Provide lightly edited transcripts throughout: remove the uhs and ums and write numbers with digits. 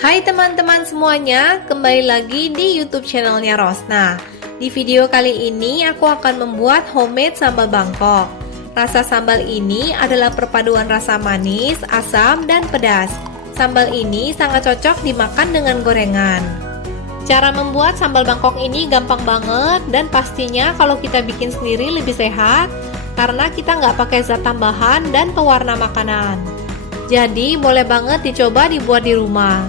Hai teman-teman semuanya, kembali lagi di YouTube channelnya Rosna. Di video kali ini aku akan membuat homemade sambal Bangkok. Rasa sambal ini adalah perpaduan rasa manis, asam, dan pedas. Sambal ini sangat cocok dimakan dengan gorengan. Cara membuat sambal Bangkok ini gampang banget dan pastinya kalau kita bikin sendiri lebih sehat karena kita nggak pakai zat tambahan dan pewarna makanan. Jadi boleh banget dicoba dibuat di rumah.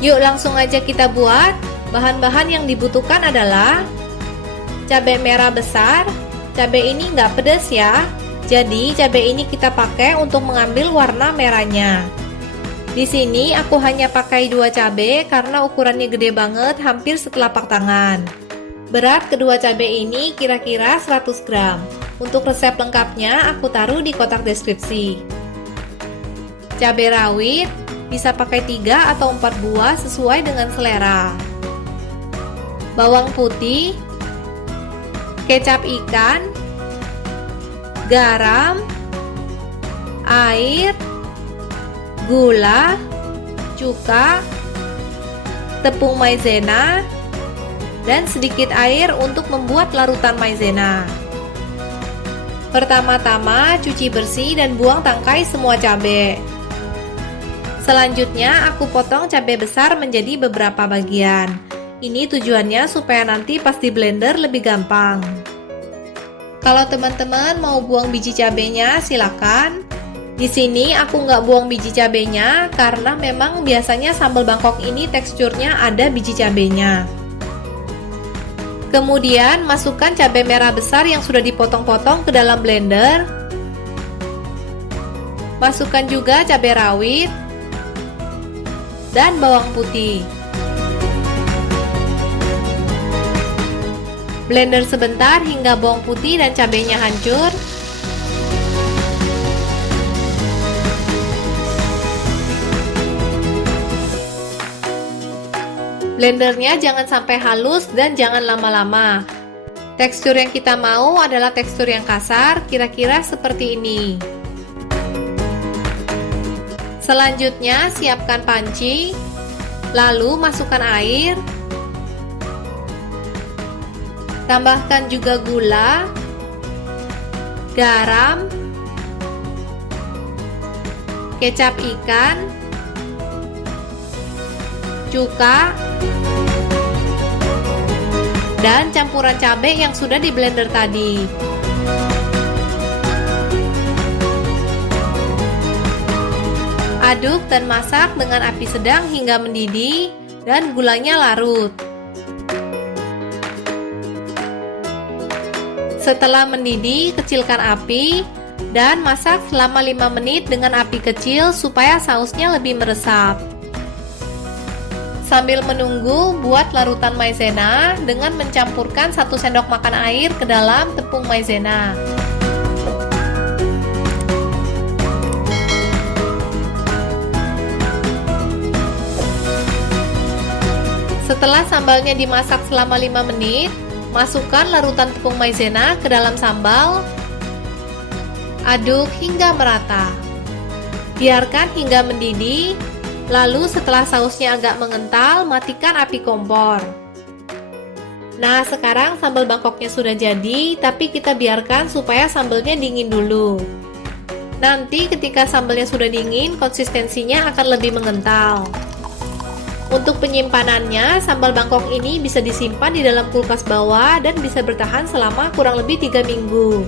Yuk langsung aja kita buat. Bahan-bahan yang dibutuhkan adalah cabai merah besar. Cabai ini nggak pedas ya. Jadi cabai ini kita pakai untuk mengambil warna merahnya. Di sini aku hanya pakai 2 cabai karena ukurannya gede banget, hampir setelapak tangan. Berat kedua cabai ini kira-kira 100 gram. Untuk resep lengkapnya aku taruh di kotak deskripsi. Cabai rawit bisa pakai 3 atau 4 buah sesuai dengan selera. Bawang putih, kecap ikan, garam, air, gula, cuka, tepung maizena, dan sedikit air untuk membuat larutan maizena. Pertama-tama cuci bersih dan buang tangkai semua cabai. Selanjutnya aku potong cabai besar menjadi beberapa bagian. Ini tujuannya supaya nanti pas di blender lebih gampang. Kalau teman-teman mau buang biji cabainya silakan. Di sini aku nggak buang biji cabainya karena memang biasanya sambal Bangkok ini teksturnya ada biji cabainya. Kemudian masukkan cabai merah besar yang sudah dipotong-potong ke dalam blender. Masukkan juga cabai rawit dan bawang putih. Blender sebentar hingga bawang putih dan cabainya hancur. Blendernya jangan sampai halus dan jangan lama-lama. Tekstur yang kita mau adalah tekstur yang kasar, kira-kira seperti ini. Selanjutnya siapkan panci, lalu masukkan air, tambahkan juga gula, garam, kecap ikan, cuka, dan campuran cabai yang sudah di blender tadi. Aduk dan masak dengan api sedang hingga mendidih dan gulanya larut. Setelah mendidih, kecilkan api dan masak selama 5 menit dengan api kecil supaya sausnya lebih meresap. Sambil menunggu, buat larutan maizena dengan mencampurkan 1 sendok makan air ke dalam tepung maizena. Setelah sambalnya dimasak selama 5 menit, masukkan larutan tepung maizena ke dalam sambal. Aduk hingga merata. Biarkan hingga mendidih. Lalu setelah sausnya agak mengental, matikan api kompor. Nah, sekarang sambal Bangkoknya sudah jadi, tapi kita biarkan supaya sambalnya dingin dulu. Nanti ketika sambalnya sudah dingin, konsistensinya akan lebih mengental. Untuk penyimpanannya, sambal Bangkok ini bisa disimpan di dalam kulkas bawah dan bisa bertahan selama kurang lebih 3 minggu.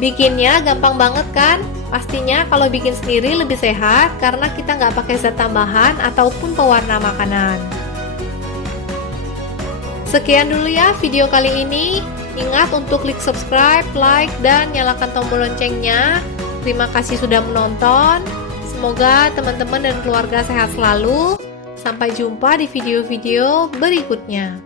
Bikinnya gampang banget kan? Pastinya kalau bikin sendiri lebih sehat karena kita nggak pakai zat tambahan ataupun pewarna makanan. Sekian dulu ya video kali ini. Ingat untuk klik subscribe, like, dan nyalakan tombol loncengnya. Terima kasih sudah menonton. Semoga teman-teman dan keluarga sehat selalu. Sampai jumpa di video-video berikutnya.